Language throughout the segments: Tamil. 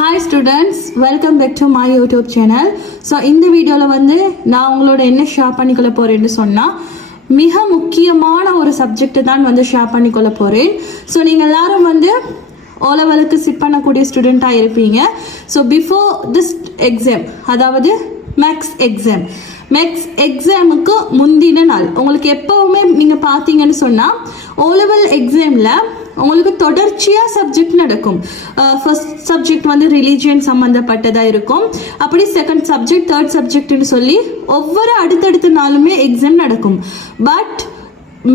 Hi students, welcome back to my YouTube channel. So இந்த வீடியோல நான் உங்களோட என்ன ஷேர் பண்ணிக்கொள்ள போறேன்னு சொன்னா மிக முக்கியமான ஒரு சப்ஜெக்ட் தான் ஷேர் பண்ணிக்கொள்ள போறேன். ஸோ நீங்க எல்லாரும் O லெவலுக்கு சிட் பண்ணக்கூடிய ஸ்டூடெண்டா இருப்பீங்க. ஸோ பிஃபோர் திஸ் எக்ஸாம், அதாவது மேக்ஸ் எக்ஸாமுக்கு முந்தின நாள் உங்களுக்கு எப்பவுமே நீங்க பாத்தீங்கன்னு சொன்னா O லெவல் எக்ஸாம்ல உங்களுக்கு தொடர்ச்சியா சப்ஜெக்ட் நடக்கும். ஃபர்ஸ்ட் சப்ஜெக்ட் ரிலீஜியன் சம்பந்தப்பட்டதா இருக்கும். அப்படி செகண்ட் சப்ஜெக்ட், தேர்ட் சப்ஜெக்ட்னு சொல்லி ஒவ்வொரு அடுத்தடுத்த நாளுமே எக்ஸாம் நடக்கும். பட்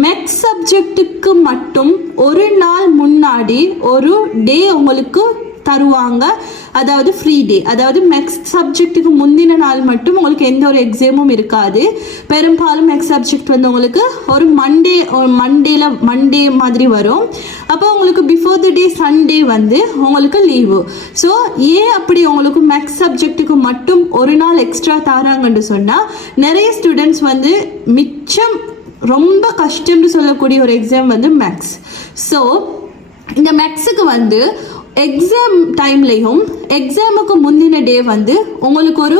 மேக்ஸ் சப்ஜெக்டுக்கு மட்டும் ஒரு நாள் முன்னாடி ஒரு டே உங்களுக்கு தருவாங்க, அதாவது ஃப்ரீ டே. அதாவது மேக்ஸ் சப்ஜெக்ட்டுக்கு முந்தின நாள் மட்டும் உங்களுக்கு எந்த ஒரு எக்ஸாமும் இருக்காது. பெரும்பாலும் மேக்ஸ் சப்ஜெக்ட் உங்களுக்கு ஒரு மண்டே மாதிரி வரும். அப்போ உங்களுக்கு பிஃபோர் த டே சண்டே உங்களுக்கு லீவு. ஸோ ஏன் அப்படி உங்களுக்கு மேக்ஸ் சப்ஜெக்ட்டுக்கு மட்டும் ஒரு நாள் எக்ஸ்ட்ரா தராங்கன்னு சொன்னால், நிறைய ஸ்டூடெண்ட்ஸ் மிச்சம் ரொம்ப கஷ்டம்னு சொல்லக்கூடிய ஒரு எக்ஸாம் மேக்ஸ். ஸோ இந்த மேக்ஸுக்கு எக்ஸாம் டைம்லையும் எக்ஸாமுக்கு முந்தின டே உங்களுக்கு ஒரு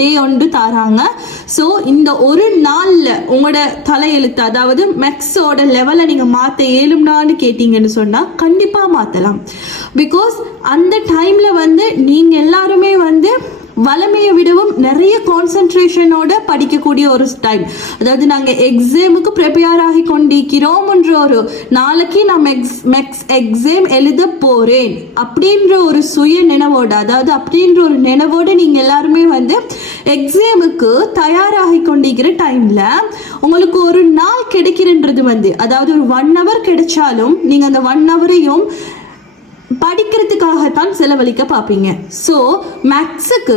டே ஒன்று தராங்க. ஸோ இந்த ஒரு நாளில் உங்களோட தலையெழுத்து, அதாவது மேக்ஸோட லெவலை நீங்கள் மாற்ற இயலும்னான்னு கேட்டீங்கன்னு சொன்னால் கண்டிப்பாக மாற்றலாம். பிகாஸ் அந்த டைமில் நீங்கள் எல்லாருமே வளமையை விடவும் நிறைய கான்சென்ட்ரேஷனோட படிக்கக்கூடிய ஒரு டைம். அதாவது நாங்கள் எக்ஸாமுக்கு ப்ரிப்பேர் ஆகி கொண்டிருக்கிறோம்ன்ற ஒரு நாளைக்கு நான் மேக்ஸ் எக்ஸாம் எழுத போறேன் அப்படின்ற ஒரு சுய நினைவோட, அதாவது அப்படின்ற ஒரு நினைவோட நீங்க எல்லாருமே எக்ஸாமுக்கு தயாராகி கொண்டிருக்கிற டைம்ல உங்களுக்கு ஒரு நாள் கிடைக்கிறன்றது அதாவது ஒரு 1 hour கிடைச்சாலும் நீங்க அந்த 1 hourையும் படிக்கிறதுக்காகத்தான் செலவழிக்க பார்ப்பீங்க. ஸோ மேக்ஸுக்கு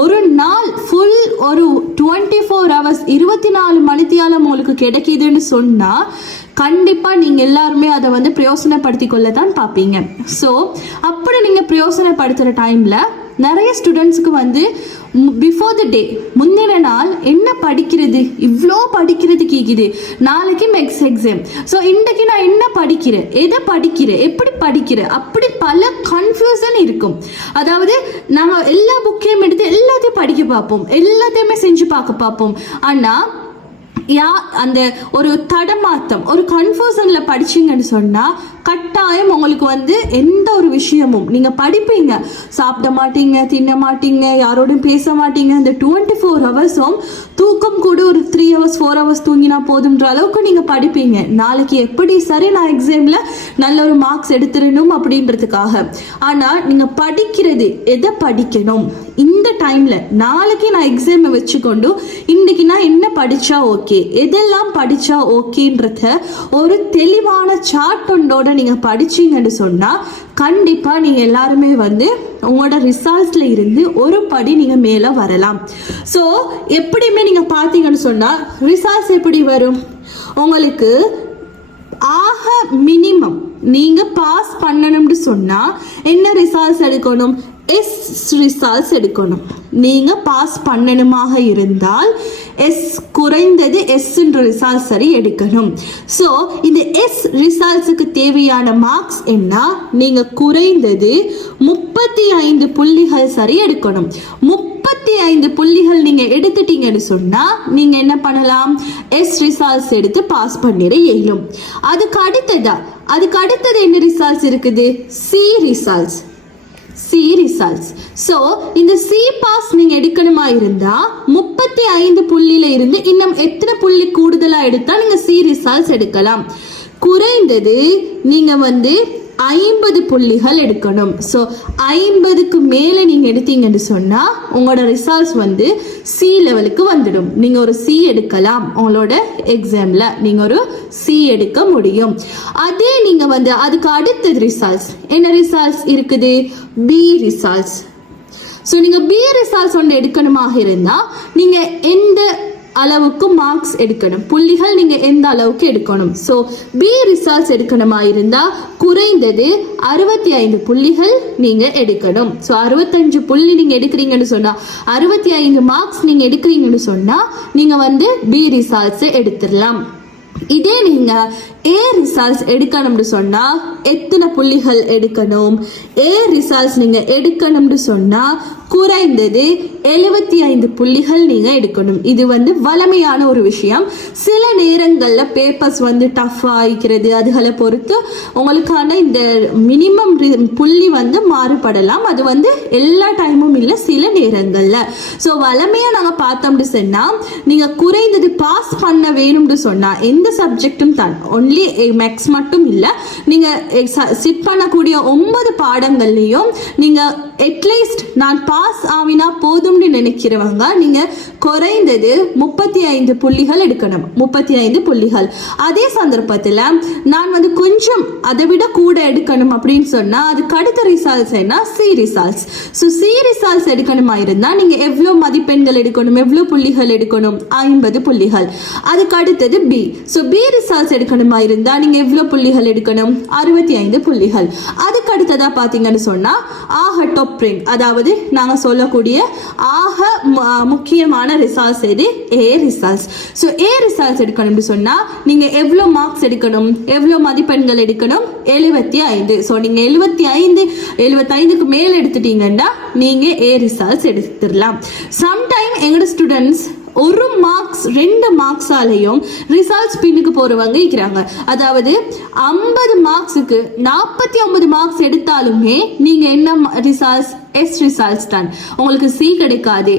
ஒரு நாள் ஃபுல் ஒரு 24 hours 24 மணித்தியாலம் உங்களுக்கு கிடைக்குதுன்னு சொன்னா கண்டிப்பா நீங்க எல்லாருமே அதை பிரயோசனப்படுத்தி கொள்ளத்தான் பார்ப்பீங்க. ஸோ அப்படி நீங்க பிரயோசனப்படுத்துற டைம்ல நிறைய ஸ்டூடெண்ட்ஸுக்கு பிஃபோர் த டே முந்தின நாள் என்ன படிக்கிறது, இவ்வளோ படிக்கிறது கேட்குது, நாளைக்கு மேக்ஸ் எக்ஸாம். ஸோ இன்றைக்கு நான் என்ன படிக்கிறேன், எதை படிக்கிறேன், எப்படி படிக்கிறேன், அப்படி பல கன்ஃபியூஷன் இருக்கும். அதாவது நாங்கள் எல்லா புக்கையும் எடுத்து எல்லாத்தையும் படிக்க பார்ப்போம், எல்லாத்தையுமே செஞ்சு பார்க்க பார்ப்போம். ஆனால் அந்த ஒரு தடமாத்தம், ஒரு கன்ஃபியூஷன்ல படிச்சீங்கன்னு சொன்னா கட்டாயம் உங்களுக்கு எந்த ஒரு விஷயமும் நீங்க படிப்பீங்க, சாப்பிட மாட்டீங்க, தின்ன மாட்டீங்க, யாரோடும் பேச மாட்டீங்க. அந்த 24 hours தூக்கம் கூட ஒரு 3 hours 4 hours தூங்கினா போதும்ன்ற அளவுக்கு நீங்க படிப்பீங்க. நாளைக்கு எப்படி சரி நான் எக்ஸாம்ல நல்ல ஒரு மார்க்ஸ் எடுத்துடணும் அப்படின்றதுக்காக. ஆனா நீங்க படிக்கிறது எதை படிக்கணும், இந்த டைம்ல நாளைக்கு நான் எக்ஸாம் வச்சுக்கொண்டு இன்னைக்கு நான் என்ன படிச்சா ஓகே, எதெல்லாம் படிச்சா ஓகேன்றத ஒரு தெளிவான சார்ட் ஒன்றோட நீங்க படிச்சீங்கன்னு சொன்னா கண்டிப்பா நீங்க எல்லாருமே உங்களோட ரிசல்ட்ஸ்ல இருந்து ஒரு படி நீங்க மேல வரலாம். ஸோ எப்படியுமே நீங்க பாத்தீங்கன்னு சொன்னா ரிசல்ட்ஸ் எப்படி வரும், உங்களுக்கு ஆக மினிமம் நீங்க பாஸ் பண்ணணும்னு சொன்னா என்ன ரிசல்ட்ஸ் எடுக்கணும், எஸ் ரிசல்ட்ஸ் எடுக்கணும். நீங்க பாஸ் பண்ணணுமாக இருந்தால் எஸ் குறைந்தது எஸ்ன்ற ரிசல்ட் சரி எடுக்கணும். ஸோ இந்த எஸ் ரிசல்ட்ஸுக்கு தேவையான மார்க்ஸ் என்ன, நீங்க குறைந்தது 35 புள்ளிகள் சரி எடுக்கணும். 35 புள்ளிகள் நீங்க எடுத்துட்டீங்கன்னு சொன்னா நீங்க என்ன பண்ணலாம், எஸ் ரிசல்ட்ஸ் எடுத்து பாஸ் பண்ணிட இயலும். அதுக்கு அடுத்தது என்ன ரிசல்ட்ஸ் இருக்குது, சி ரிசல்ட்ஸ். ஸோ இந்த சி பாஸ் நீங்க எடுக்கணுமா இருந்தா 35 புள்ளியில இருந்து இன்னும் எத்தனை புள்ளி கூடுதலா எடுத்தா நீங்க சி ரிசல்ட்ஸ் எடுக்கலாம். குறைந்தது நீங்க 50 புள்ளிகள் எடுக்கணும். ஸோ 50க்கு மேலே நீங்கள் எடுத்தீங்கன்னு சொன்னால் உங்களோட ரிசல்ட்ஸ் சி லெவலுக்கு வந்துடும். நீங்கள் ஒரு சி எடுக்கலாம், உங்களோட எக்ஸாமில் நீங்கள் ஒரு சி எடுக்க முடியும். அதே நீங்கள் அதுக்கு அடுத்த ரிசல்ட்ஸ் என்ன ரிசல்ட்ஸ் இருக்குது, பி ரிசல்ட்ஸ். ஸோ நீங்கள் பி ரிசல்ட்ஸ் ஒன்று எடுக்கணுமாக இருந்தால் நீங்கள் எந்த அளவுக்கு மார்க்ஸ் எடுக்கணும், புள்ளிகள் நீங்க எந்த அளவுக்கு எடுக்கணும். ஸோ பி ரிசல்ட்ஸ் எடுக்கணுமா இருந்தா குறைந்தது 65 புள்ளிகள் நீங்க எடுக்கணும். ஸோ 65 புள்ளி நீங்க எடுக்கிறீங்கன்னு சொன்னா 65 மார்க்ஸ் நீங்க எடுக்கிறீங்கன்னு சொன்னா நீங்க பி ரிசல்ட்ஸ் எடுத்துடலாம். இதே நீங்க ஏ ரிசல்ட்ஸ் எடுக்கணும்னு சொன்னா எத்தனை புள்ளிகள் எடுக்கணும்? ஏ ரிசல்ட்ஸ் நீங்க எடுக்கணும்னு சொன்னா குறைந்தது 75 புள்ளிகள் நீங்க எடுக்கணும். இது வலிமையான ஒரு விஷயம். சில நேரங்கள்ல பேப்பர்ஸ் டஃப் ஆகிக்கிறது, அதுகளை பொறுத்து உங்களுக்கான இந்த மினிமம் புள்ளி மாறுபடலாம். அது எல்லா டைமும் இல்லை, சில நேரங்கள்ல. ஸோ வலிமையா நாங்க பார்த்தோம்னு சொன்னா நீங்க குறைந்தது பாஸ் பண்ண வேணும்னு சொன்னா எந்த சப்ஜெக்டும் தான், ஒன்லி மேக்ஸ் மட்டும் இல்லை, நீங்க சிட் பண்ணக்கூடிய 9 பாடங்கள்லயும் நீங்க அட்லீஸ்ட் நான் பாஸ் ஆவினா போதும்னு நினைக்கிறவங்க நீங்க குறைந்தது 35 புள்ளிகள் எடுக்கணும். 35 புள்ளிகள். அதே சந்தர்ப்பத்தில் நான் கொஞ்சம் அதை விட கூட எடுக்கணும் அப்படின்னு சொன்னா அதுக்கு அடுத்த ரிசல்ட்ஸ் என்ன? C results. So C results எடுக்கணுமா இருந்தா நீங்க எவ்வளவு மதிப்பெண்கள் எடுக்கணும், எவ்வளவு புள்ளிகள் எடுக்கணும்? 50 புள்ளிகள். அதுக்கு அடுத்தது பி. ஸோ பி ரிசல்ட்ஸ் எடுக்கணுமா இருந்தா நீங்க எவ்வளவு புள்ளிகள் எடுக்கணும்? 65 புள்ளிகள். அதுக்கு அடுத்ததா பாத்தீங்கன்னு சொன்னா ஆக டாப் ரேங்க், அதாவது நாங்க சொல்லக்கூடிய ஆக முக்கியமான ரிசல்ட்ஸ் எது? ஏ ரிசல்ட்ஸ். ஸோ ஏ ரிசல்ட்ஸ் எடுக்கணும்னு சொன்னா நீங்க எவ்வளவு மார்க்ஸ் எடுக்கணும், எவ்வளவு மதிப்பெண்கள் எடுக்கணும்? 75. ஸோ நீங்க 75க்கு மேல எடுத்துட்டீங்கன்னா நீங்க ஏ ரிசல்ட்ஸ் எடுத்துடலாம். சம்டைம் எங்களோட ஸ்டூடெண்ட்ஸ் ஒரு மார்க்ஸ் 2 மார்க்ஸாலையும் ரிசல்ட்ஸ் பின்னுக்கு போறவங்க இருக்கிறாங்க. அதாவது 50 மார்க்ஸுக்கு 49 மார்க்ஸ் எடுத்தாலுமே நீங்க என்ன ரிசல்ட்ஸ்? எஸ் ரிசல்ட்ஸ் தான். உங்களுக்கு சி கிடைக்காது.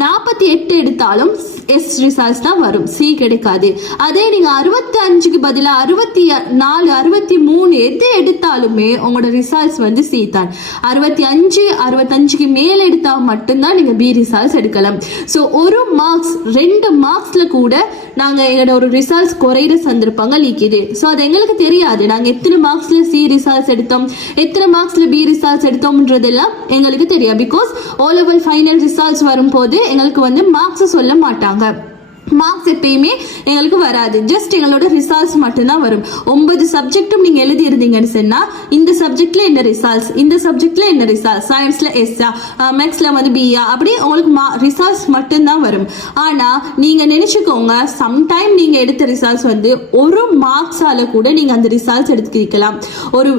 48 எடுத்தாலும் எஸ் ரிசல்ட்ஸ் தான் வரும், சி கிடைக்காது. அதே நீங்க 65க்கு பதிலா 64 63 எது எடுத்தாலுமே உங்களோட ரிசல்ட்ஸ் சி தான். 65க்கு மேல எடுத்தா மட்டும்தான் நீங்க பி ரிசல்ட்ஸ் எடுக்கலாம். ஸோ ஒரு மார்க்ஸ் 2 மார்க்ஸ்ல கூட நாங்க எங்களோட ஒரு ரிசல்ட்ஸ் குறையிற சந்தர்ப்பங்கள் இருக்குது. ஸோ அது எங்களுக்கு தெரியாது நாங்க எத்தனை மார்க்ஸ்ல சி ரிசல்ட்ஸ் எடுத்தோம், எத்தனை மார்க்ஸ்ல பி ரிசல்ட்ஸ் எடுத்தோம்ன்றதெல்லாம் எங்களுக்கு தெரியாது. Because O level final results வரும்போது எங்களுக்கு மார்க்ஸ் சொல்ல மாட்டாங்க. மார்க்ஸ் எப்பயுமே எங்களுக்கு வராது, ஜஸ்ட் எங்களோட ரிசல்ட்ஸ் மட்டும்தான் வரும். 9 சப்ஜெக்டும் நீங்க எழுதி இருந்தீங்கன்னு சொன்னா இந்த சப்ஜெக்ட்ல என்ன ரிசல்ட்ஸ், இந்த சப்ஜெக்ட்ல என்ன ரிசல்ட், சயின்ஸ்ல எஸ்ஸா, மேக்ஸ்ல பியா, அப்படி உங்களுக்கு ரிசல்ட்ஸ் மட்டும்தான் வரும். ஆனா நீங்க நினைச்சுக்கோங்க, சம்டைம் நீங்க எடுத்த ரிசல்ட்ஸ் ஒரு மார்க்ஸால கூட நீங்க அந்த ரிசல்ட்ஸ் எடுத்துக்கலாம். ஒரு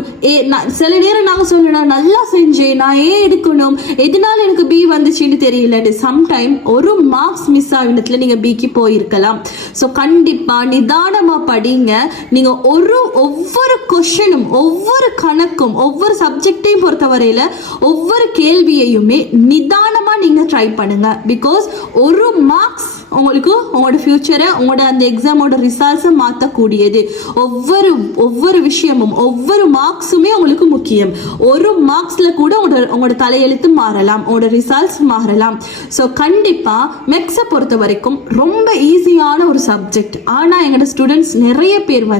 சில நேரம் நாங்க சொல்லணும் நல்லா செஞ்சேன், நான் ஏன் எடுக்கணும், எதனால எனக்கு பி வந்துச்சுன்னு தெரியல. சம்டைம் ஒரு மார்க்ஸ் மிஸ் ஆகினத்துல நீங்க பிக்கு போயிருக்கலாம். சோ கண்டிப்பா நிதானமா படிங்க. நீங்க ஒவ்வொரு கொஸ்டினும், ஒவ்வொரு கணக்கும், ஒவ்வொரு சப்ஜெக்டையும் பொறுத்தவரையில ஒவ்வொரு கேள்வியையுமே நிதானமா நீங்க ட்ரை பண்ணுங்க. பிகாஸ் ஒரு மார்க்ஸ் உங்களுக்கு உங்களோட ஃபியூச்சரை, உங்களோட அந்த எக்ஸாமோட ரிசல்ட்ஸை மாற்றக்கூடியது. ஒவ்வொரு விஷயமும், ஒவ்வொரு மார்க்ஸுமே உங்களுக்கு முக்கியம். ஒரு மார்க்ஸ்ல கூட உங்களோட தலையெழுத்து மாறலாம், உங்களோட ரிசல்ட்ஸ் மாறலாம். ஸோ கண்டிப்பா மேக்ஸை பொறுத்த வரைக்கும் ரொம்ப ஈஸியான ஒரு சப்ஜெக்ட். ஆனா எங்களோட ஸ்டூடெண்ட்ஸ் நிறைய பேர்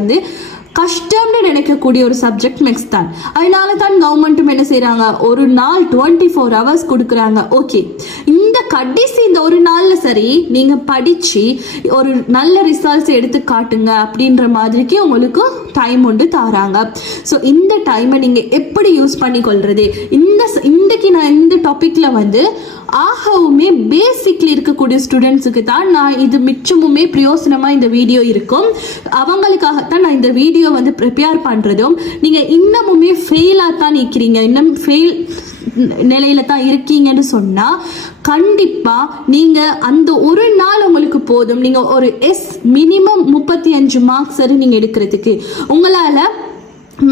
கஷ்டம்னு நினைக்கக்கூடிய ஒரு சப்ஜெக்ட் மேக்ஸ் தான். அதனால தான் கவர்மெண்ட்டும் என்ன செய்யறாங்க, ஒரு நாள் 24 hours கொடுக்குறாங்க. ஓகே, இந்த கடைசி இந்த ஒரு நாள்ல சரி நீங்க படிச்சு ஒரு நல்ல ரிசல்ட்ஸ் எடுத்து காட்டுங்க அப்படின்ற மாதிரிக்கு உங்களுக்கு டைம் தாராங்க. ஸோ இந்த டைமை நீங்க எப்படி யூஸ் பண்ணி கொள்றது? இன்றைக்கு நான் இந்த டாபிக்ல ஆகவுமே பேசிக்ல இருக்கக்கூடிய ஸ்டூடெண்ட்ஸுக்கு தான் நான் இது மிச்சமுமே பிரயோசனமா இந்த வீடியோ இருக்கும். அவங்களுக்காகத்தான் நான் இந்த வீடியோ ப்ரிப்பேர் பண்றதும். நீங்க இன்னமுமே ஃபெயிலா தான் நிற்கிறீங்க, இன்னும் ஃபெயில் நிலையில தான் இருக்கீங்கன்னு சொன்னா கண்டிப்பா நீங்க அந்த ஒரு நாள் உங்களுக்கு போதும். நீங்க ஒரு மினிமம் 35 மார்க்ஸ் நீங்க எடுக்கிறதுக்கு உங்களால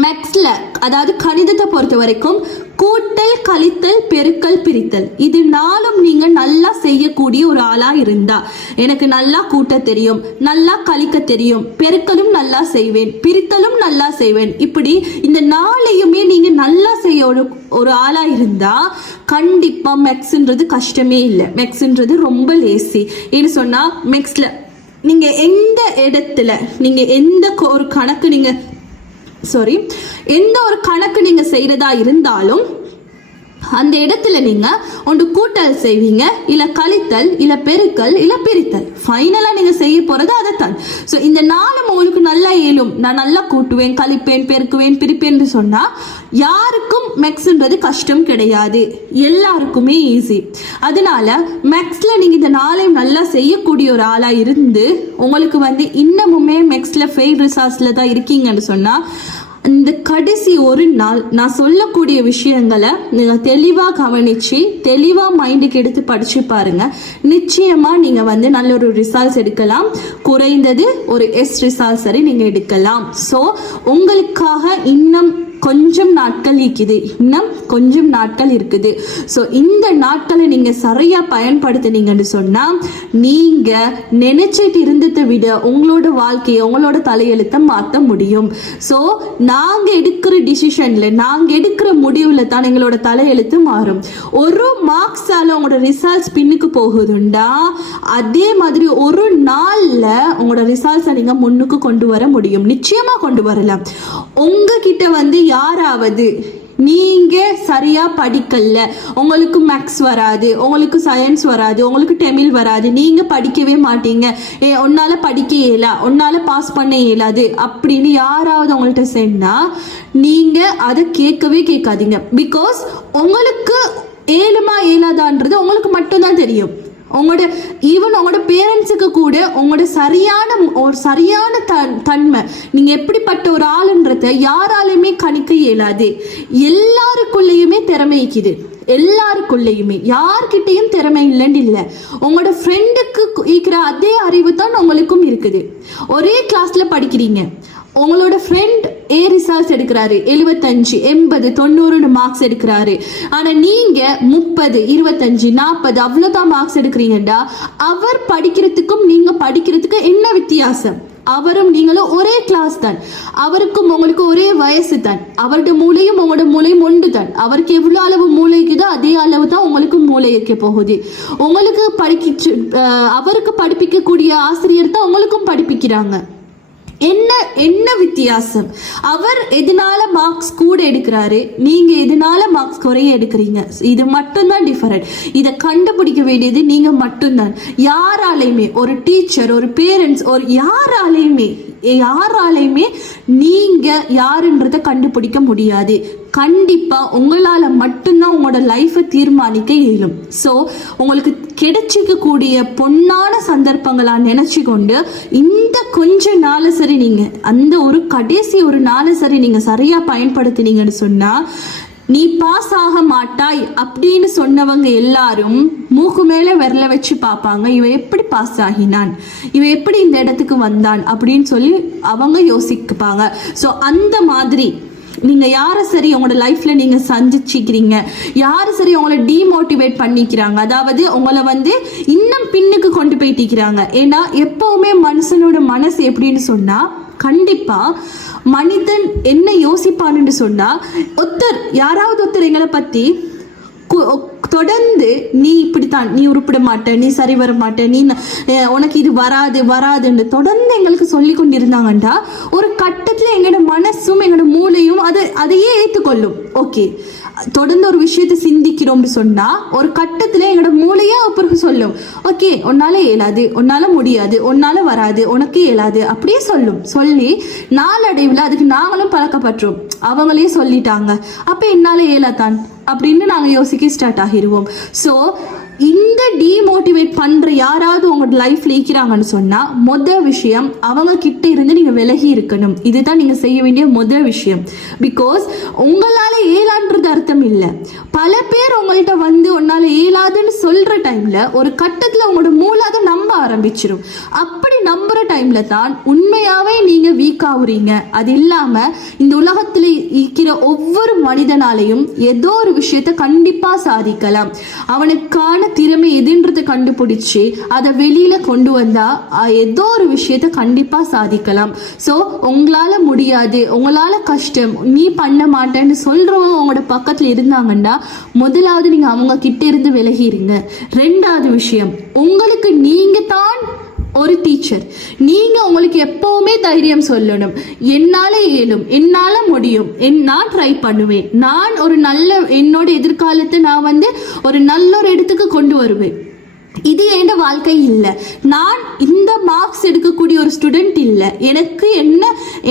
மேக்ஸ்ல, அதாவது கணிதத்தை பொறுத்த வரைக்கும் கூட்டல், கழித்தல், பெருக்கல், பிரித்தல், இது நாளும் நீங்க நல்லா செய்யக்கூடிய ஒரு ஆளா இருந்தா, எனக்கு நல்லா கூட்ட தெரியும், நல்லா கழிக்க தெரியும், பெருக்கலும் நல்லா செய்வேன், பிரித்தலும் நல்லா செய்வேன், இப்படி இந்த நாளையுமே நீங்க நல்லா செய்ய ஒரு ஆளா இருந்தா கண்டிப்பா மேக்ஸ்ன்றது கஷ்டமே இல்லை. மேக்ஸ்ன்றது ரொம்ப லேசி. ஏன்னு சொன்னா மேக்ஸ்ல நீங்க எந்த இடத்துல நீங்க எந்த ஒரு கணக்கு எந்த ஒரு கணக்கு நீங்க செய்யறதா இருந்தாலும் அந்த இடத்துல நீங்க ஒன்று கூட்டல் செய்வீங்க, இல்ல கழித்தல், இல்ல பெருக்கல், இல்ல பிரித்தல். ஃபைனலா நீங்க செய்ய போறது அதைத்தான். ஸோ இந்த நாளும் உங்களுக்கு நல்லா இயலும். நான் நல்லா கூட்டுவேன், கழிப்பேன், பெருக்குவேன், பிரிப்பேன் சொன்னா யாருக்கும் மேக்ஸ்ன்றது கஷ்டம் கிடையாது, எல்லாருக்குமே ஈஸி. அதனால மேக்ஸ்ல நீங்க இந்த நாளையும் நல்லா செய்யக்கூடிய ஒரு ஆளா இருந்து உங்களுக்கு இன்னமுமே மேக்ஸ்ல ஃபெயில் ரிசல்ட்ஸ்ல தான் இருக்கீங்கன்னு சொன்னா இந்த கடைசி ஒரு நாள் நான் சொல்லக்கூடிய விஷயங்களை நீங்க தெளிவா கவனிச்சு தெளிவா மைண்டுக்கு எடுத்து படிச்சு பாருங்க. நிச்சயமா நீங்க நல்ல ஒரு ரிசல்ட்ஸ் எடுக்கலாம். குறைந்தது ஒரு எஸ் ரிசல்ட் சரி நீங்க எடுக்கலாம். ஸோ உங்களுக்காக இன்னும் கொஞ்சம் நாட்கள் இருக்குது. ஸோ இந்த நாட்களை நீங்க சரியா பயன்படுத்தினீங்கன்னு சொன்னா நீங்க நினைச்சிட்டு இருந்ததை விட உங்களோட வாழ்க்கையை உங்களோட தலையெழுத்தை மாற்ற முடியும். ஸோ நாங்க எடுக்கிற டிசிஷன்ல நாங்க எடுக்கிற முடிவுல தான் எங்களோட தலையெழுத்து மாறும். ஒரு மார்க்ஸால உங்களோட ரிசல்ட்ஸ் பின்னுக்கு போகுதுண்டா அதே மாதிரி ஒரு நாள்ல உங்களோட ரிசல்ட்ஸை நீங்க முன்னுக்கு கொண்டு வர முடியும். நிச்சயமா கொண்டு வரலாம். உங்ககிட்ட யாராவது நீங்க சரியா படிக்கல, உங்களுக்கு மேக்ஸ் வராது, உங்களுக்கு சயின்ஸ் வராது, உங்களுக்கு தமிழ் வராது, நீங்க படிக்கவே மாட்டீங்க, உன்னால படிக்க இயலா, உன்னால பாஸ் பண்ண இயலாது அப்படின்னு யாராவது உங்கள்கிட்ட சொன்னா நீங்க அதை கேட்காதீங்க. பிகாஸ் உங்களுக்கு ஏழுமா இயலாதான்றது உங்களுக்கு மட்டும்தான் தெரியும். உங்களோட பேரண்ட்ஸுக்கு கூட உங்களோட சரியான தன்மை நீங்க எப்படிப்பட்ட ஒரு ஆளுன்றத யாராலுமே கணிக்க இயலாது. எல்லாருக்குள்ளேயுமே திறமை இருக்குது, எல்லாருக்குள்ளேயுமே யார்கிட்டையும் திறமை இல்லைன்னு இல்லை. உங்களோட ஃப்ரெண்டுக்கு இருக்கிற அதே அறிவு தான் உங்களுக்கும் இருக்குது. ஒரே கிளாஸ்ல படிக்கிறீங்க, உங்களோட ஃப்ரெண்ட் ஏ ரிசல்ட்ஸ் எடுக்கிறாரு, 75, 80, 90 மார்க்ஸ் எடுக்கிறாரு. ஆனா நீங்க 30, 25, 40 அவ்வளவுதான் மார்க்ஸ் எடுக்கிறீங்கடா. அவர் படிக்கிறதுக்கும் நீங்க படிக்கிறதுக்கு என்ன வித்தியாசம்? அவரும் நீங்களும் ஒரே கிளாஸ் தான், அவருக்கும் உங்களுக்கு ஒரே வயசு தான், அவருடைய மூளையும் உங்களோட மூளையும் ஒன்று தான். அவருக்கு எவ்வளவு அளவு மூளை இருக்குதோ அதே அளவு தான் உங்களுக்கு மூளை இருக்க போகுது. உங்களுக்கு அவருக்கு படிப்பிக்கக்கூடிய ஆசிரியர் தான் உங்களுக்கும் படிப்பிக்கிறாங்க. என்ன வித்தியாசம்? அவர் எதனால மார்க்ஸ் கூட எடுக்கிறாரு, நீங்க எதனால மார்க்ஸ் குறைய எடுக்கிறீங்க. இது மட்டும்தான் டிஃபரெண்ட். இதை கண்டுபிடிக்க வேண்டியது நீங்க மட்டும்தான். யாராலையுமே ஒரு டீச்சர், ஒரு பேரண்ட்ஸ், ஒரு யாராலையுமே நீங்க யாருன்றதை கண்டுபிடிக்க முடியாது. கண்டிப்பா உங்களால மட்டும்தான் உங்களோட லைஃபை தீர்மானிக்க இயலும். ஸோ உங்களுக்கு கிடைச்சிக்கக்கூடிய பொன்னான சந்தர்ப்பங்களா நினைச்சு கொண்டு இந்த கொஞ்ச நாள் சரி நீங்க அந்த ஒரு கடைசி ஒரு நாள் சரி நீங்க சரியா பயன்படுத்தினீங்கன்னு சொன்னா நீ பாஸ் ஆக மாட்டாய் அப்படின்னு சொன்னவங்க எல்லாரும் மூக்கு மேல விரல வச்சு பார்ப்பாங்க, இவன் எப்படி பாஸ் ஆகினான், இவன் எப்படி இந்த இடத்துக்கு வந்தான் அப்படின்னு சொல்லி அவங்க யோசிப்பாங்க. ஸோ அந்த மாதிரி நீங்க யாரை சரி உங்களோட லைஃப்ல நீங்க சந்திச்சுக்கிறீங்க, யாரு சரி உங்களை டிமோட்டிவேட் பண்ணிக்கிறாங்க, அதாவது உங்களை இன்னும் பின்னுக்கு கொண்டு போயிட்டிக்கிறாங்க. ஏன்னா எப்பவுமே மனுஷனோட மனசு எப்படின்னு சொன்னா கண்டிப்பா மனிதன் என்ன யோசிப்பான்னு சொன்னா யாராவது ஒருத்தர் எங்களை பத்தி தொடர்ந்து நீ இப்படித்தான், நீ உருப்பிட மாட்ட, நீ சரி வர மாட்ட, நீ உனக்கு இது வராதுன்னு தொடர்ந்து எங்களுக்கு சொல்லி கொண்டிருந்தாங்கண்டா ஒரு கட்டத்துல எங்களோட மனசும் எங்களோட மூளையும் அதையே ஏற்றுக்கொள்ளும். ஓகே, தொடர்ந்து ஒரு விஷயத்தை சிந்திக்கிறோம்னு சொன்னா ஒரு கட்டத்துல எங்களோட மூளையா அப்புறம் சொல்லும், ஓகே உன்னால இயலாது, உன்னால முடியாது, உன்னால வராது, உனக்கு இயலாது அப்படியே சொல்லி நாளடைவுல அதுக்கு நாங்களும் பழக்கப்பட்டோம். அவங்களே சொல்லிட்டாங்க, அப்ப என்னால இயலாதான் அப்படின்னு நாங்க யோசிக்க ஸ்டார்ட் ஆகிடுவோம். ஸோ இந்த டிமோட்டிவேட் பண்ற யாராவது உங்களோட லைஃப்ல இருக்கிறாங்கன்னு சொன்னா முதல் விஷயம் அவங்க கிட்ட இருந்து நீங்க விலகி இருக்கணும். இதுதான் நீங்க செய்ய வேண்டிய முதல் விஷயம். பிகாஸ் உங்களால இயலான்றது அர்த்தம் இல்லை. பல பேர் உங்கள்கிட்ட உன்னால இயலாதுன்னு சொல்ற டைம்ல ஒரு கட்டத்துல உங்களோட மூளை அதை நம்ப ஆரம்பிச்சிடும். அப்படி நம்புற டைம்ல தான் உண்மையாவே நீங்க வீக் ஆகுறீங்க. அது இல்லாம இந்த உலகத்துல இருக்கிற ஒவ்வொரு மனிதனாலையும் ஏதோ ஒரு விஷயத்த கண்டிப்பா சாதிக்கலாம். அவனுக்கான திறமை எதுன்றதை கண்டுபிடிச்சு அதை வெளியில கொண்டு வந்தா ஏதோ ஒரு விஷயத்த கண்டிப்பா சாதிக்கலாம். ஸோ உங்களால முடியாது, உங்களால கஷ்டம், நீ பண்ண மாட்டேன்னு சொல்றவங்க உங்களோட பக்கத்துல இருந்தாங்கன்னா முதலாவது நீங்க அவங்க கிட்ட இருந்து விலகிருங்க. ரெண்டாவது விஷயம், உங்களுக்கு நீங்க தான் ஒரு டீச்சர். நீங்க உங்களுக்கு எப்பவுமே தைரியம் சொல்லணும், என்னால இயலும், என்னால முடியும், நான் ட்ரை பண்ணுவேன், நான் ஒரு நல்ல என்னோட எதிர்காலத்தை நான் ஒரு நல்ல ஒரு இடத்துக்கு கொண்டு வருவேன். இது என் வாழ்க்கை இல்லை, நான் இந்த மார்க்ஸ் எடுக்கக்கூடிய ஒரு ஸ்டூடெண்ட் இல்லை,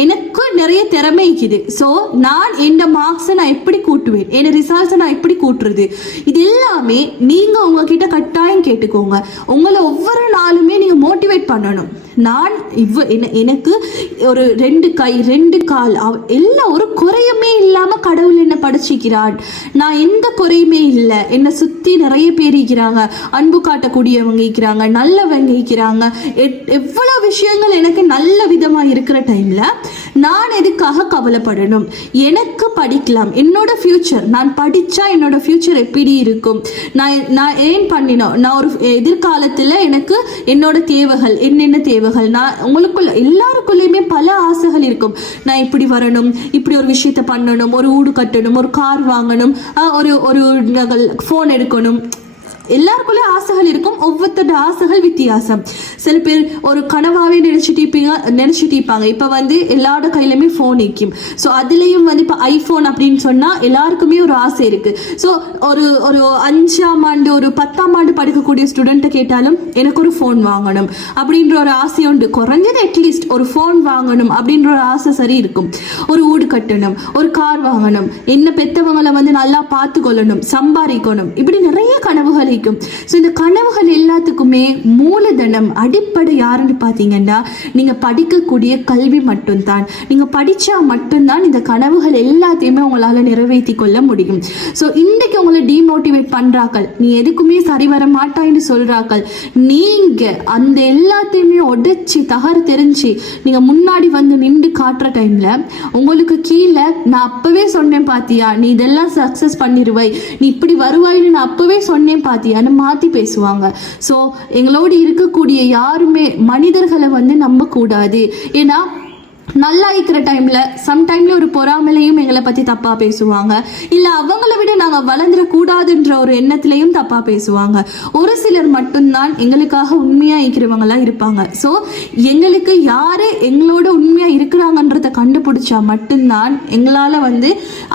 எனக்கு நிறைய திறமை இருக்குது. ஸோ நான் என் மார்க்ஸை நான் எப்படி கூட்டுவேன், என் ரிசல்ட்ஸை நான் எப்படி கூட்டுறது, இது எல்லாமே நீங்கள் உங்ககிட்ட கட்டாயம் கேட்டுக்கோங்க. உங்களை ஒவ்வொரு நாளுமே நீங்கள் மோட்டிவேட் பண்ணணும். நான் எனக்கு ஒரு 2 கை 2 கால் எல்லாம் ஒரு குறையுமே இல்லாமல் கடவுள் என்னை படிச்சிக்கிறான், நான் எந்த குறையுமே இல்லை, என்னை சுற்றி நிறைய பேர் இருக்கிறாங்க, அன்பு காட்டக்கூடியவங்க இருக்கிறாங்க, நல்லவங்க இருக்கிறாங்க, எவ்வளவு விஷயங்கள் எனக்கு நல்ல விதமா இருக்கிற டைம்ல நான் எதுக்காக கவலைப்படணும்? எனக்கு படிக்கலாம், என்னோட ஃபியூச்சர், நான் படிச்சா என்னோட ஃபியூச்சர் எப்படி இருக்கும், நான் ஏன் பண்ணினோம், நான் ஒரு எதிர்காலத்துல எனக்கு என்னோட தேவைகள் என்னென்ன தேவைகள், நான் உங்களுக்குள்ள எல்லாருக்குள்ளயுமே பல ஆசைகள் இருக்கும். நான் இப்படி வரணும், இப்படி ஒரு விஷயத்த பண்ணணும், ஒரு வீடு கட்டணும், ஒரு கார் வாங்கணும், ஒரு ஃபோன் எடுக்கணும், எல்லாருக்குள்ளே ஆசைகள் இருக்கும். ஒவ்வொருத்தோட ஆசைகள் வித்தியாசம். சில பேர் ஒரு கனவாவே நினைச்சிட்டு இருப்பாங்க. இப்ப எல்லாரோட கையிலுமே போன் இருக்கும். ஸோ அதுலயும் இப்ப ஐபோன் அப்படின்னு சொன்னா எல்லாருக்குமே ஒரு ஆசை இருக்கு. ஸோ ஒரு 5ஆம் ஆண்டு ஒரு 10ஆம் ஆண்டு படிக்கக்கூடிய ஸ்டூடெண்ட்டை கேட்டாலும் எனக்கு ஒரு போன் வாங்கணும் அப்படின்ற ஒரு ஆசை உண்டு. குறைஞ்சது அட்லீஸ்ட் ஒரு போன் வாங்கணும் அப்படின்ற ஒரு ஆசை சரி இருக்கும். ஒரு வீடு கட்டணும், ஒரு கார் வாங்கணும், என்ன பெத்தவங்களை நல்லா பார்த்து கொள்ளணும், சம்பாதிக்கணும், இப்படி நிறைய கனவுகள். ஸோ இந்த கனவுகள் எல்லாத்துக்குமே மூலதனம் அடிப்படை யாருன்னு பார்த்தீங்கன்னா நீங்க படிக்கக்கூடிய கல்வி மட்டும்தான். நீங்க படிச்சா மட்டும்தான் இந்த கனவுகள் எல்லாத்தையுமே உங்களால நிறைவேற்றி கொள்ள முடியும். ஸோ இன்றைக்கு உங்களை டிமோட்டிவேட் பண்றாக்கள், நீ எதுக்குமே சரி வர மாட்டான்னு சொல்றாக்கள், நீங்க அந்த எல்லாத்தையுமே உடைச்சி தகர் தெரிஞ்சு நீங்க முன்னாடி நின்று காட்டுற டைம்ல உங்களுக்கு கீழே நான் அப்பவே சொன்னேன் பாத்தியா, நீ இதெல்லாம் சக்சஸ் பண்ணிடுவாய், நீ இப்படி வருவாய்னு நான் அப்பவே சொன்னேன் பாத்தியா மாத்தி பேசுவாங்க. சோ எங்களோடு இருக்கக்கூடிய யாருமே மனிதர்களை நம்ப கூடாது. ஏன்னா நல்லா இருக்கிற டைம்ல சம்டைம்ல ஒரு பொறாமலையும் எங்களை பத்தி தப்பா பேசுவாங்க, இல்ல அவங்கள விட நாங்க வளர்ந்துட கூடாதுன்ற ஒரு எண்ணத்திலையும் தப்பா பேசுவாங்க. ஒரு சிலர் மட்டும்தான் எங்களுக்காக உண்மையா இருக்கிறவங்களா இருப்பாங்க. சோ எங்களுக்கு யாரு எங்களோட உண்மையா இருக்கிறாங்கன்றத கண்டுபிடிச்சா மட்டும்தான் எங்களால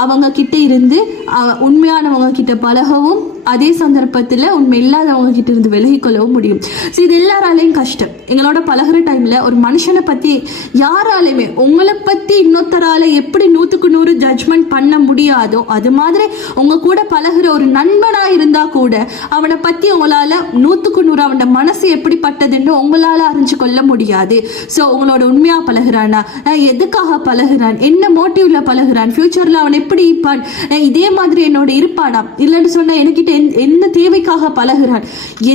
அவங்க கிட்ட இருந்து உண்மையானவங்க கிட்ட பழகவும் அதே சந்தர்ப்பத்தில் உண்மை இல்லாதவங்க கிட்ட இருந்து விலகிக்கொள்ளவும் முடியும். ஸோ இது எல்லாராலையும் கஷ்டம். எங்களோட பழகிற டைம்ல ஒரு மனுஷனை பத்தி யாராலையுமே உங்களை பத்தி இன்னொருத்தரால எப்படி 100க்கு 100 ஜட்ஜ்மெண்ட் பண்ண முடியாதோ அது மாதிரி உங்க கூட பழகிற ஒரு நண்பனா இருந்தா கூட அவனை பத்தி உங்களால 100க்கு 100 அவனோட மனசு எப்படிப்பட்டதுன்னு உங்களால அறிஞ்சு கொள்ள முடியாது. ஸோ உங்களோட உண்மையா பழகிறானா, எதுக்காக பழகிறான், என்ன மோட்டிவ்ல பழகிறான், ஃபியூச்சர்ல அவன் எப்படி இருப்பான், இதே மாதிரி என்னோட இருப்பானா, இல்லைன்னு சொன்னா எனக்கிட்ட என்ன தேவைக்காக பழகிறான்,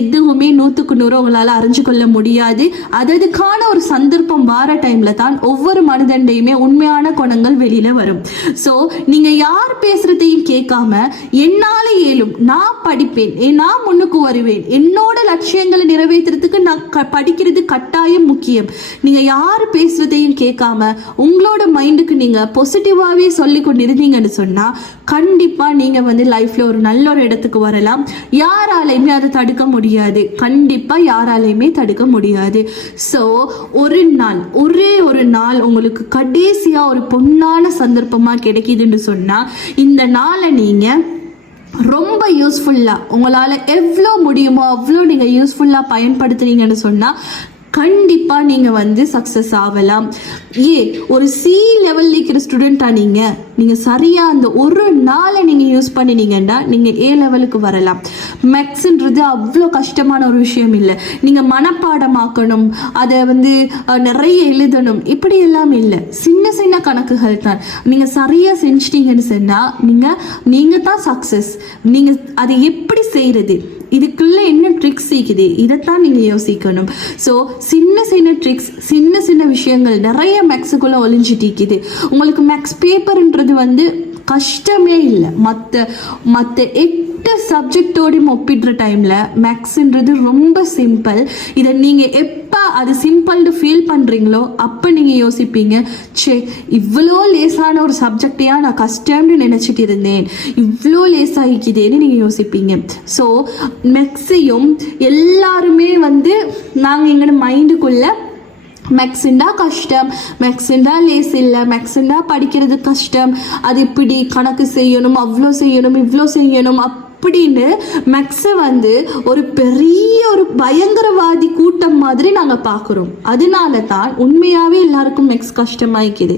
எதுவுமே 100க்கு 100 உங்களால அறிஞ்சு கொள்ள முடியாது. அதுக்கான ஒரு சந்தர்ப்பம் வார டைம்ல தான் ஒவ்வொரு மனிதண்டையுமே உண்மையான குணங்கள் வெளியில வரும். சோ நீங்க யார் பேசுறதையும் கேட்காம என்னால இயலும், நான் படிப்பேன், நான் முன்னுக்கு வருவேன், என்னோட லட்சியங்களை நிறைவேற்றுறதுக்கு நான் படிக்கிறது கட்டாயம் முக்கியம். நீங்க யார் பேசுறதையும் கேட்காம உங்களோட மைண்டுக்கு நீங்க பாசிட்டிவாவே சொல்லி கொண்டிருந்தீங்கன்னு சொன்னா கண்டிப்பா நீங்க லைஃப்ல ஒரு நல்ல ஒரு இடத்துக்கு வரலாம். யாராலையுமே அதை தடுக்க முடியாது, கண்டிப்பா யாராலையுமே தடுக்க முடியாது. சோ ஒரே ஒரு நாள் உங்களுக்கு கடைசியா ஒரு பொன்னான சந்தர்ப்பமா கிடைக்குதுன்னு சொன்னா இந்த நாளை நீங்க ரொம்ப யூஸ்ஃபுல்லா உங்களால எவ்வளோ முடியுமோ அவ்வளோ நீங்க யூஸ்ஃபுல்லா பயன்படுத்துனீங்கன்னு சொன்னா கண்டிப்பா நீங்க சக்சஸ் ஆகலாம். ஒரு சி லெவல்ல இருக்கிற ஸ்டூடெண்டா நீங்க சரியா அந்த ஒரு நாளை நீங்க யூஸ் பண்ணினீங்கன்னா நீங்க ஏ லெவலுக்கு வரலாம். மேக்ஸ்ன்றது அவ்வளோ கஷ்டமான ஒரு விஷயம் இல்லை. நீங்க மனப்பாடமாக்கணும், அதை நிறைய எழுதணும், இப்படி எல்லாம் இல்லை. சின்ன சின்ன கணக்குகள் தான். நீங்க சரியா செஞ்சிட்டீங்கன்னு சொன்னா நீங்க தான் சக்சஸ். நீங்க அதை எப்படி செய்யறது, இதுக்குள்ள என்ன ட்ரிக்ஸ் இருக்குது, இதைத்தான் நீங்க யோசிக்கணும். ஸோ சின்ன சின்ன ட்ரிக்ஸ், சின்ன சின்ன விஷயங்கள் நிறைய மேக்ஸுக்குள்ள ஒளிஞ்சிட்டு இருக்குது. உங்களுக்கு மேக்ஸ் பேப்பர்ன்றது கஷ்டமே இல்லை. மற்ற 8 சப்ஜெக்டோடையும் ஒப்பிடுற டைம்ல மேக்ஸ்ன்றது ரொம்ப சிம்பிள். இதை நீங்க எப்ப அது சிம்பிள்னு ஃபீல் பண்றீங்களோ அப்ப நீங்க யோசிப்பீங்க, சே இவ்வளோ லேசான ஒரு சப்ஜெக்டையா நான் கஷ்டம்னு நினைச்சிட்டு இருந்தேன், இவ்வளோ லேசாகிக்குதேன்னு நீங்க யோசிப்பீங்க. ஸோ மேக்ஸையும் எல்லாருமே வந்து நாங்கள் எங்களோட மைண்டுக்குள்ள மேக்ஸுண்டா கஷ்டம், மேக்ஸுண்டா லேஸ் இல்லை, மேக்ஸுண்டா படிக்கிறது கஷ்டம், அது இப்படி கணக்கு செய்யணும், அவ்வளோ செய்யணும், இவ்வளோ செய்யணும் அப்படின்னு மேக்ஸை வந்து ஒரு பெரிய ஒரு பயங்கரவாதி கூட்டம் மாதிரி நாங்கள் பார்க்குறோம். அதனால தான் உண்மையாகவே எல்லாருக்கும் மேக்ஸ் கஷ்டமாயிக்குது.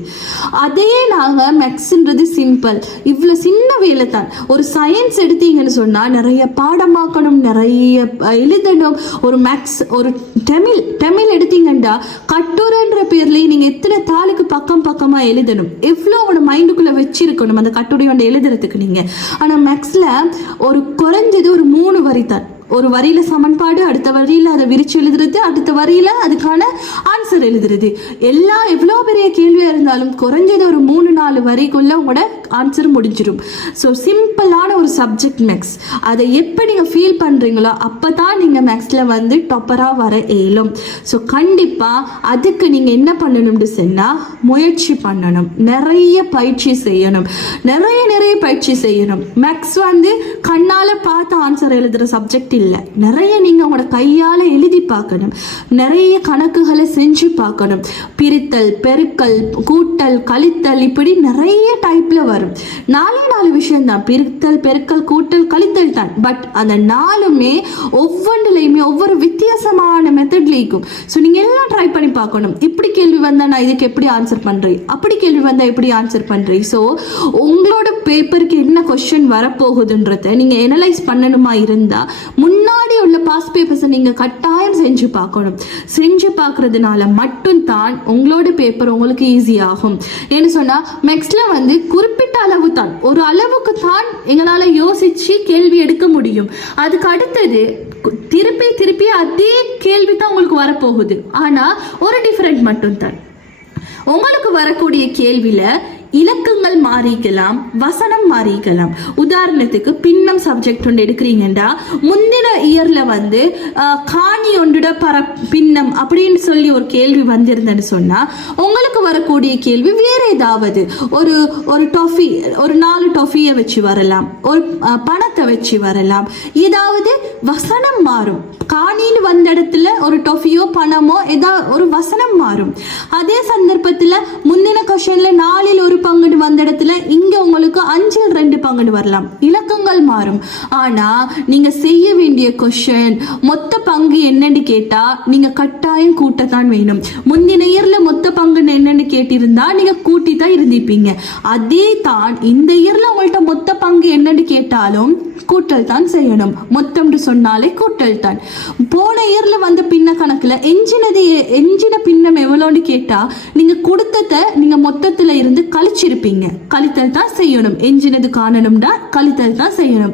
அதே நாங்கள் மேக்ஸுன்றது சிம்பிள், இவ்வளோ சின்ன வேலை தான். ஒரு சயின்ஸ் எடுத்தீங்கன்னு சொன்னால் நிறைய பாடமாக்கணும், நிறைய எழுதணும். ஒரு மேக்ஸ் ஒரு தமிழ் எடுத்தீங்கன்னா கட்டுரைன்ற பேர்லேயே நீங்கள் எத்தனை தாளுக்கு பக்கமாக எழுதணும், எவ்வளோ உங்களோட மைண்டுக்குள்ளே வச்சிருக்கணும் அந்த கட்டுரையோட எழுதுறதுக்கு நீங்கள். ஆனால் மேக்ஸில் ஒரு குறைஞ்சது ஒரு 3 வரி தான். ஒரு வரியில சமன்பாடு, அடுத்த வரியில அதை விரிச்சு எழுதுறது, அடுத்த வரியில அதுக்கான ஆன்சர் எழுதுறது. எவ்வளோ பெரிய கேள்வியா இருந்தாலும் குறைஞ்சது ஒரு 3-4 வரிக்குள்ள உங்களோட ஆன்சர் முடிஞ்சிடும். ஸோ சிம்பிளான ஒரு சப்ஜெக்ட் மேக்ஸ். அதை எப்போ நீங்க ஃபீல் பண்றீங்களோ அப்பதான் நீங்க மேக்ஸ்ல வந்து டாப்பரா வர இயலும். ஸோ கண்டிப்பா அதுக்கு நீங்க என்ன பண்ணணும்னு சொன்னா முயற்சி பண்ணணும், நிறைய பயிற்சி செய்யணும், நிறைய பயிற்சி செய்யணும். மேக்ஸ் வந்து கண்ணால பார்த்து ஆன்சர் எழுதுற சப்ஜெக்ட் இல்லை. நிறைய நீங்க உங்களோட கையால எழுதி பார்க்கணும், நிறைய கணக்குகளை செஞ்சு பார்க்கணும். பிரித்தல், பெருக்கல், கூட்டல், கழித்தல், இப்படி நிறைய டைப்ல வரும். 4 விஷயம் தான், பிரித்தல், பெருக்கல், கூட்டல், கழித்தல் தான். பட் அந்த 4மே ஒவ்வொன்றுலையுமே ஒவ்வொரு வித்தியாசமான மெத்தட்ல இருக்கும். ஸோ நீங்க எல்லாம் ட்ரை பண்ணி பார்க்கணும். இப்படி கேள்வி வந்தா நான் இதுக்கு எப்படி ஆன்சர் பண்றேன், அப்படி கேள்வி வந்தா எப்படி ஆன்சர் பண்றேன். ஸோ உங்களோட பேப்பருக்கு என்ன கொஸ்டின் வரப்போகுதுன்றத நீங்க அனலைஸ் பண்ணணுமா இருந்தா முன்னாடி உள்ள பாஸ் பேப்பர்ஸை நீங்க கட்டாயம் செஞ்சு பார்க்கணும். செஞ்சு பார்க்கறதுனால மட்டும் தான் உங்களோட பேப்பர் உங்களுக்கு ஈஸி ஆகும். ஏன்னு சொன்னா மேக்ஸ்ல வந்து குறிப்பிட்ட அளவு தான், ஒரு அளவுக்கு தான் எங்களால யோசிச்சு கேள்வி எடுக்க முடியும். அதுக்கு அடுத்தது திருப்பி அதே கேள்வி தான் உங்களுக்கு வரப்போகுது. ஆனா ஒரு டிஃபரெண்ட் மட்டும் தான், உங்களுக்கு வரக்கூடிய கேள்வியில இலக்கங்கள் மாறிக்கலாம், வசனம் மாறிக்கலாம். உதாரணத்துக்கு பின்னம் சப்ஜெக்ட் ஒன்று எடுக்கிறீங்கன்னா முந்தின இயர்ல வந்து காணி ஒன்றுட பின்னம் அப்படின்னு சொல்லி ஒரு கேள்வி வந்திருந்தேன்னு சொன்னா உங்களுக்கு வரக்கூடிய கேள்வி வேற ஏதாவது ஒரு டொஃபி, ஒரு 4 டொஃபியை வச்சு வரலாம், ஒரு பணத்தை வச்சு வரலாம். ஏதாவது வசனம் மாறும். காணின்னு வந்த இடத்துல ஒரு டொஃபியோ பணமோ ஏதாவது ஒரு வசனம் மாறும். அதே சந்தர்ப்பத்துல முந்தின கொஸ்டின்ல 4ல் 1 பங்குன்னு வந்த இடத்துல இங்க உங்களுக்கு 5ல் 2 பங்குன்னு வரலாம். இலக்கங்கள் மாறும். ஆனா நீங்க செய்ய வேண்டிய கொஸ்டின் மொத்த பங்கு என்னன்னு கேட்டா நீங்க கட்டாயம் கூட்டத்தான் வேணும். முந்தின இயர்ல மொத்த பங்கு என்னன்னு கேட்டிருந்தா நீங்க கூட்டி தான் இருந்திருப்பீங்க. அதே தான் இந்த இயர்ல உங்கள்ட்ட மொத்த பங்கு என்னன்னு கேட்டாலும் கூட்டல் தான் செய்யணும். மொத்தம் சொன்னாலே கூட்டல் தான். போன இயர்ல வந்த பின்ன கணக்குல எஞ்சின பின்னம் எவ்வளோன்னு கேட்டா நீங்க கொடுத்ததை நீங்க மொத்தத்துல இருந்து கழிச்சிருப்பீங்க. கழித்தல் தான் செய்யணும். எஞ்சினது காணணும்னா கழித்தல் தான் செய்யணும்.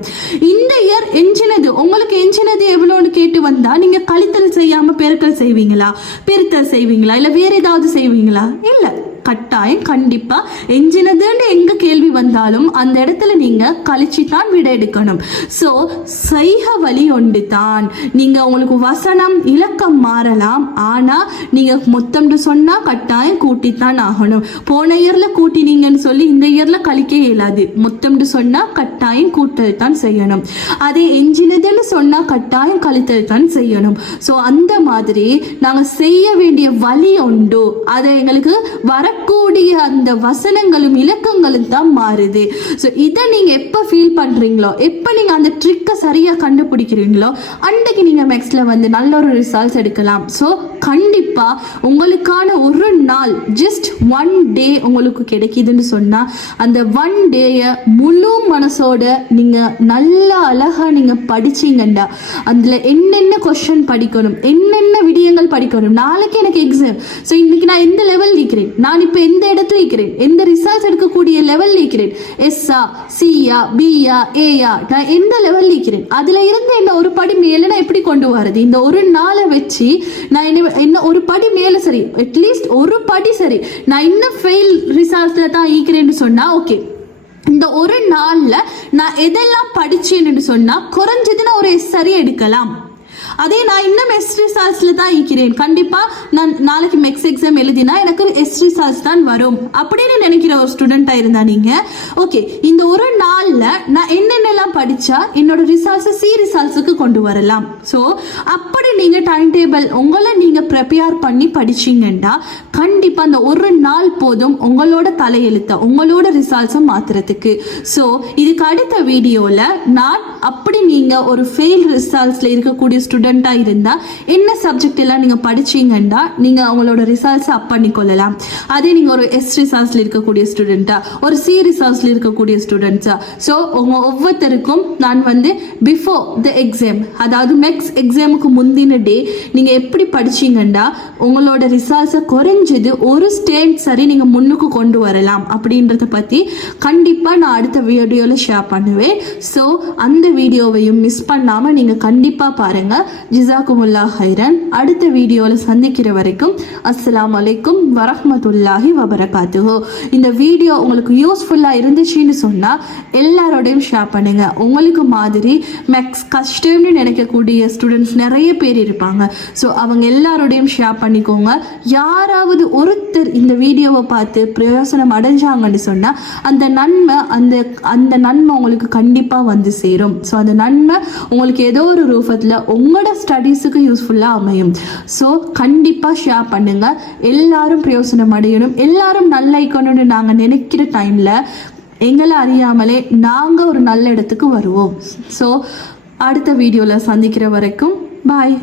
இந்த இயர் எஞ்சினது உங்களுக்கு எஞ்சினது எவ்வளோன்னு கேட்டு வந்தா நீங்க கழித்தல் செய்யாம பெருக்கல் செய்வீங்களா, பெருத்தல் செய்வீங்களா, இல்ல வேற ஏதாவது செய்வீங்களா? இல்ல, கட்டாயம் கண்டிப்பா எஞ்சினதுன்னு எங்க கேள்வி வந்தாலும் அந்த இடத்துல நீங்க கழிச்சு தான் விட எடுக்கணும். சோ செய்க வழி ஒன்று தான். நீங்க உங்களுக்கு வசனம் இலக்கம் மாறலாம், ஆனா நீங்க மொத்தம் சொன்னா கட்டாயம் கூட்டித்தான் ஆகணும். போன இயர்ல கூட்டினீங்கன்னு சொல்லி இந்த இயர்ல கழிக்க இயலாது. மொத்தம் சொன்னா கட்டாயம் கூட்டல் தான் செய்யணும். அதே எஞ்சினதுன்னு சொன்னா கட்டாயம் கழித்தல் தான் செய்யணும். சோ அந்த மாதிரி நாங்க செய்ய வேண்டிய வழி உண்டு. அதை எங்களுக்கு வரக்கூடிய அந்த வசனங்களும் இலக்கங்களும் தான் மாறுது. ஸோ இதை நீங்க எப்போ ஃபீல் பண்றீங்களோ, எப்போ நீங்க அந்த ட்ரிக்கை சரியா கண்டுபிடிக்கிறீங்களோ அன்றைக்கு நீங்க மேக்ஸ்ல வந்து நல்ல ஒரு ரிசல்ட்ஸ் எடுக்கலாம். ஸோ கண்டிப்பா உங்களுக்கான ஒரு நாள், ஜஸ்ட் 1 டே உங்களுக்கு கிடைக்குதுன்னு சொன்னா அந்த 1 டேயை முழு மனசோட நீங்க நல்ல அழகா நீங்க படிச்சீங்கன்னா அதுல என்னென்ன கொஸ்டின் படிக்கணும், என்னென்ன விடயங்கள் படிக்கணும். நாளைக்கு எனக்கு எக்ஸாம். ஸோ இன்னைக்கு நான் எந்த லெவல் நிற்கிறேன், நான் இப்ப எந்த இடத்துல இருக்கிறேன், எந்த ரிசல்ட்ஸ் எடுக்கக்கூடிய லெவல் இருக்கிறேன், எஸ்ஆ, சியா, பியா, ஏயா, நான் எந்த லெவல் இருக்கிறேன், அதுல இருந்து என்ன ஒரு படி மேல நான் எப்படி கொண்டு வரது. இந்த ஒரு நாளை வச்சு நான் என்ன ஒரு படி மேல, சரி அட்லீஸ்ட் ஒரு படி, சரி நான் இன்னும் ஃபெயில் ரிசல்ட்ஸ்ல தான் இருக்கிறேன்னு சொன்னா ஓகே, இந்த ஒரு நாள்ல நான் எதெல்லாம் படிச்சேன்னு சொன்னா குறைஞ்சது நான் ஒரு சரி எடுக்கலாம். அதே நான் இன்னும் எஸ் ரிசல்ட்ஸில் தான் இருக்கிறேன், கண்டிப்பாக நான் நாளைக்கு மெக்ஸ் எக்ஸாம் எழுதினா எனக்கு எஸ் ரிசல்ட்ஸ் தான் வரும் அப்படின்னு நினைக்கிற ஒரு ஸ்டூடெண்ட்டாக இருந்தா நீங்கள் ஓகே, இந்த ஒரு நாளில் நான் என்னென்னலாம் படித்தா என்னோட ரிசல்ட்ஸை சி ரிசல்ட்ஸுக்கு கொண்டு வரலாம். ஸோ அப்படி நீங்கள் டைம் டேபிள் உங்களை நீங்கள் ப்ரிப்பேர் பண்ணி படிச்சிங்கன்னா கண்டிப்பாக அந்த ஒரு நாள் போதும் உங்களோட தலையெழுத்தை உங்களோட ரிசல்ட்ஸை மாற்றுறதுக்கு. ஸோ இதுக்கு அடுத்த வீடியோவில் நான் அப்படி நீங்கள் ஒரு ஃபெயில் ரிசல்ட்ஸில் இருக்கக்கூடிய ஸ்டூடெண்ட்டாக இருந்தால் என்ன சப்ஜெக்ட் எல்லாம் நீங்கள் படிச்சீங்கன்னா நீங்கள் அவங்களோட ரிசல்ட்ஸை அப் பண்ணிக்கொள்ளலாம். அதே நீங்கள் ஒரு எஸ் ரிசல்ட்ஸில் இருக்கக்கூடிய ஸ்டூடெண்ட்டா, ஒரு சி ரிசல்ட்ஸில் இருக்கக்கூடிய ஸ்டூடெண்ட்ஸா, ஸோ உங்கள் ஒவ்வொருத்தருக்கும் நான் பிஃபோர் த எக்ஸாம், அதாவது மெக்ஸ் எக்ஸாமுக்கு முந்தின டே நீங்கள் எப்படி படிச்சீங்கன்னா உங்களோட ரிசல்ட்ஸை குறைஞ்சது ஒரு ஸ்டேட் சரி நீங்கள் முன்னுக்கு கொண்டு வரலாம் அப்படின்றத பற்றி கண்டிப்பாக நான் அடுத்த வீடியோவில் ஷேர் பண்ணுவேன். ஸோ அந்த வீடியோவையும் மிஸ் பண்ணாமல் நீங்கள் கண்டிப்பாக பாருங்கள். ஜிசாக்குமுல்லாஹ் ஹைரன். அடுத்த வீடியோவில் சந்திக்கிற வரைக்கும் அஸ்ஸலாமு அலைக்கும் வரஹ்மத்துல்லாஹி வபரகாத்துஹு. இந்த வீடியோ உங்களுக்கு யூஸ்ஃபுல்லாக இருந்துச்சுன்னு சொன்னால் எல்லாரோடையும் ஷேர் பண்ணுங்கள். உங்களுக்கு மாதிரி மேக்ஸ் கஷ்டம்னு நினைக்கக்கூடிய ஸ்டூடெண்ட்ஸ் நிறைய பேர் இருப்பாங்க. ஸோ அவங்க எல்லாரோடையும் ஷேர் பண்ணிக்கோங்க. யாராவது ஒருத்தர் இந்த வீடியோவை பார்த்து பிரயோசனம் அடைஞ்சாங்கன்னு சொன்னால் அந்த நன்மை உங்களுக்கு கண்டிப்பாக வந்து சேரும். ஸோ அந்த நன்மை உங்களுக்கு ஏதோ ஒரு ரூபத்தில் உங்களோட ஸ்டடீஸுக்கு யூஸ்ஃபுல்லாக அமையும். ஸோ கண்டிப்பாக ஷேர் பண்ணுங்கள். எல்லாரும் பிரயோசனம் அடையணும், எல்லாரும் நல்ல இருக்கணும்னு நாங்கள் நினைக்கிற டைமில் எங்களை அறியாமலே நாங்கள் ஒரு நல்ல இடத்துக்கு வருவோம். ஸோ அடுத்த வீடியோவில் சந்திக்கிற வரைக்கும் பாய்.